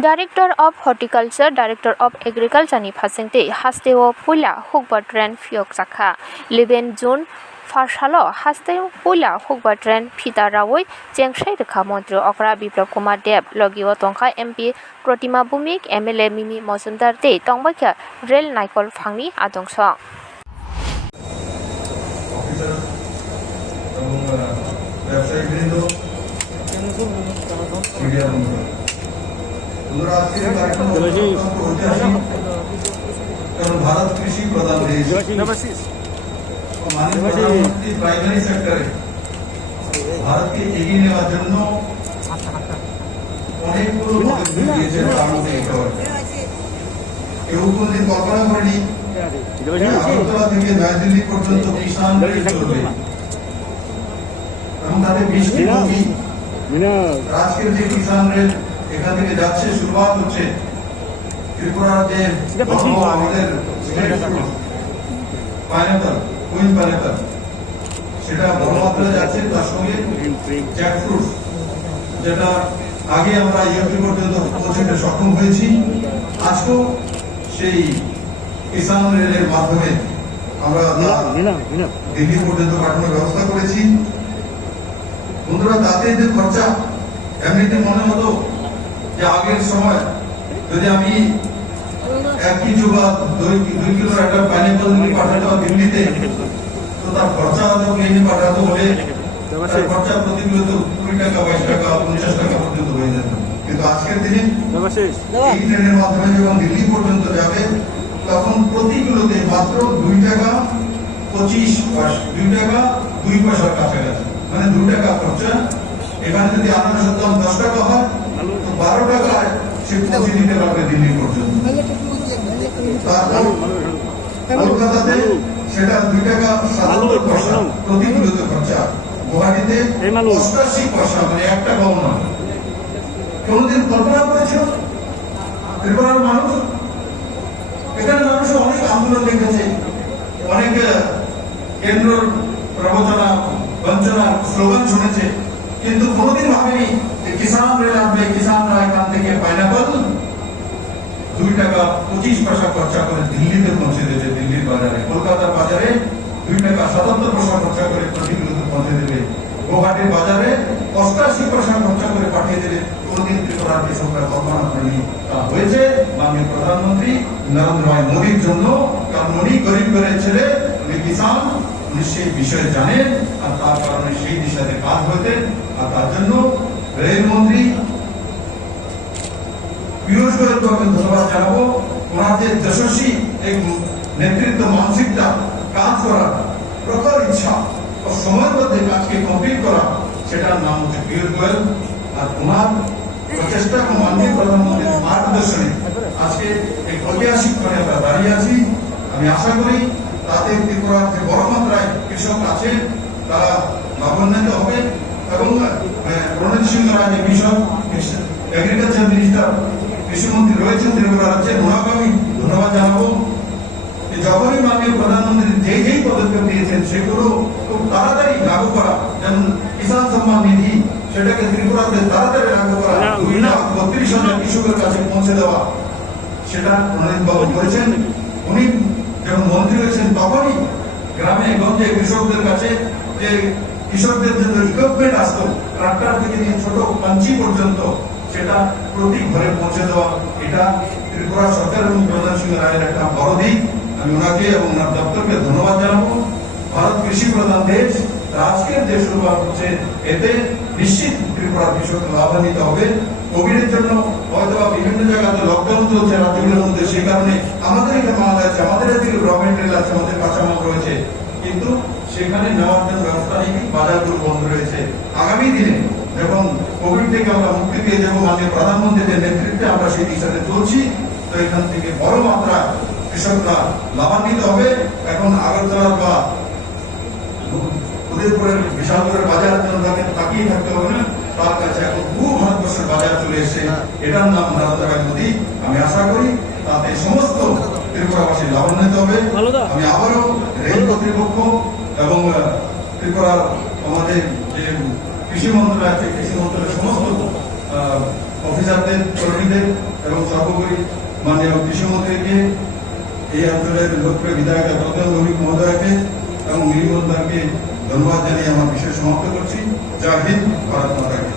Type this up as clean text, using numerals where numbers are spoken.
Director of Horticulture, Director of Agriculture ni phasengte hasteo puila hukba tren phiok sakha 11 June ফারসালো হাস্তেও পুলা হুকবা train ফিতা রাওই চেংসাই রেখা মন্ত্রী অকরা Biplab Kumar Deb লগিও Tankha MP Pratima Bhowmik MLA মিমি মজুমদার তে তংবাইখা rail নাইকল ফাংনি আদংস Bharat कृषि प्रधान देश माननीय प्रधानमंत्री प्राइमरी सेक्टर ভারতকে এগিয়ে নেওয়ার জন্য অনেকগুলো পদক্ষেপ নিয়েছেন। তার মধ্যে এটা কেউ কোনদিন কল্পনা করেনি আগরতলা থেকে নয়াদিল্লি পর্যন্ত কিষাণ রেল চলবে এবং তাতে 20টি বগি। আজকের যে কিষাণ রেল এখান থেকে যাচ্ছে, শুরুয়াত হচ্ছে ত্রিপুরার যে আমাদের পাইনাপল কুইন পাইনাপল সেটা বড় মাত্রায় যাচ্ছে, তার সঙ্গে জ্যাকফ্রুট যেটা আগে আমরা ইউপি পর্যন্ত পৌঁছতে সক্ষম হয়েছি। আজকেও সেই কিষাণ রেলের মাধ্যমে আমরা দিল্লি পর্যন্ত পাঠানোর ব্যবস্থা করেছি। বন্ধুরা, তাতে যে খরচা এমনিতে মনে হতো যে আগের সময় যদি আমি 1 কেজি বা 2 কিলো একটা পাইনাপল পাঠাতে হয় দিল্লিতে, তো তার খরচা হতো প্লেনে পাঠাতে হলে তার খরচা প্রতি কিলো 20 টাকা 22 টাকা 50 টাকা পর্যন্ত হয়ে যেত। কিন্তু আজকের দিনে এই ট্রেনের মাধ্যমে যখন দিল্লি পর্যন্ত যাবে তখন প্রতি কিলোতে মাত্র 2 টাকা 25 পয়সা 2 টাকা 2 পয়সার কাছাকাছি, মানে 2 টাকা খরচা। এখানে যদি আনারসের দাম 10 টাকা হয় তো 12 টাকায় সে পৌঁছে দিতে পারবে দিল্লি পর্যন্ত। কলকাতাতে সেটা 2 টাকা 77 পয়সা প্রতি কিলোতে খরচা, গুয়াহাটিতে 88 পয়সা, মানে 1 টাকাও নয়। কোনদিন কল্পনা করেছ ত্রিপুরার মানুষ? এখানে মানুষ অনেক আন্দোলন দেখেছে, অনেক কেন্দ্র প্রবচনা বঞ্চনা স্লোগান শুনেছে, কিন্তু কোনোদিন ভাবেনি যে কিষাণ রেল আসবে, কিষাণরা এখান থেকে পাইনাপল 2 টাকা 25 পয়সা খরচা করে দিল্লিতে পৌঁছে দিয়েছে। দিল্লির বাজারে, কলকাতার বাজারে 2 টাকা 77 পয়সা খরচা করে প্রতি কিলোতে পৌঁছে দেবে। গুয়াহাটির বাজারে 88 পয়সা খরচা করে পাঠিয়ে দেবে। কোনদিন ত্রিপুরার কৃষকরা কল্পনা করেনি। তা হয়েছে মাননীয় প্রধানমন্ত্রী নরেন্দ্র ভাই মোদীর জন্য, কারণ উনি গরিব ঘরের ছেলে, উনি কিষাণ, উনি সেই বিষয়ে জানেন, আর তার কারণে সেই দিশাতে কাজ হতে। আর তার জন্য রেলমন্ত্রী পীযূষ গোয়েলকে আমি ধন্যবাদ জানাবো। ওনার যে যশস্বী এক নেতৃত্ব, মানসিকতা, কাজ করার প্রখর ইচ্ছা ও সময়ের মধ্যে কাজকে কমপ্লিট করা, সেটার নাম হচ্ছে পীযূষ গোয়েল। আর ওনার প্রচেষ্টা এবং মাননীয় প্রধানমন্ত্রীর মার্গদর্শনে আজকে এই ঐতিহাসিক ক্ষণে আমরা দাঁড়িয়ে আছি। আমি আশা করি তাতে ত্রিপুরার যে বড় মাত্রায় কৃষক আছে তারা লাভান্বিত হবে। এবং রণজিৎ সিং রায় যে কৃষক এগ্রিকালচার মিনিস্টার, কৃষিমন্ত্রী রয়েছেন ত্রিপুরা রাজ্যে, ওনাকে আমি ধন্যবাদ জানাবো। যখনই মাননীয় প্রধানমন্ত্রী যেই পদক্ষেপ নিয়েছেন সেগুলো খুব তাড়াতাড়ি লাগু করা, যেমন কিষাণ সম্মান নিধি সেটাকে ত্রিপুরাতে তাড়াতাড়ি লাগু করা, 2,32,000 কৃষকের কাছে পৌঁছে দেওয়া, সেটা রণজিৎ বাবু করেছেন। উনি যখন মন্ত্রী হয়েছেন তখনই গ্রামে গঞ্জে কৃষকদের কাছে যে কৃষকদের জন্য ইকুইপমেন্ট আসতো, ট্রাক্টর থেকে নিয়ে ছোট পাঞ্চি পর্যন্ত, সেটা প্রতি ঘরে পৌঁছে দেওয়া, এটা ত্রিপুরা সরকার এবং প্রধান সিং রায়ের একটা বড় দিক। আমি ওনাকে এবং ওনার দপ্তরকে ধন্যবাদ জানাবো। ভারত কৃষি প্রধান দেশ, আজকের যে শুরুয়াত হচ্ছে এতে নিশ্চিত ত্রিপুরার কৃষক লাভান্বিত হবে। কোভিডের জন্য হয়তো বিভিন্ন জায়গাতে লকডাউন চলছে রাজ্যগুলোর মধ্যে, সেই কারণে আমাদের এখানে মাল আছে, আমাদের এদিকে র মেটেরিয়াল আছে, আমাদের কাঁচামাল রয়েছে, কিন্তু সেখানে নেওয়ার জন্য ব্যবস্থা নেই, বাজারগুলো বন্ধ রয়েছে। আগামী দিনে যখন কোভিড থেকে আমরা মুক্তি পেয়ে যাবো মাননীয় প্রধানমন্ত্রীর নেতৃত্বে, আমরা সেই দিশাতে চলছি। তো এখান থেকে বড় মাত্রা কৃষকরা লাভান্বিত হবে। এখন আগরতলা বা উদয়পুরের বিশাল করে বাজারের জন্য তাকিয়ে থাকতে হবে না, তার কাছে এখন পুরো ভারতবর্ষের বাজার চলে এসেছে, এটার নাম নরেন্দ্র ভাই মোদী। আমি আশা করি তাতে সমস্ত ত্রিপুরাবাসী লাভান্বিত হবে। আমি আবারও রেল কর্তৃপক্ষ এবং ত্রিপুরার আমাদের যে কৃষি মন্ত্রণালয় আছে, কৃষি মন্ত্রণালয়ের সমস্ত অফিসারদের, কর্মীদের এবং সর্বোপরি মাননীয় কৃষিমন্ত্রীকে, এই অঞ্চলের লোকপ্রিয় বিধায়ক রতন ভৌমিক মহোদয়কে এবং মিলিমন্দারকে ধন্যবাদ জানিয়ে আমার বিশেষ সমাপ্ত করছি। জয় হিন্দ, ভারত মাতা কি।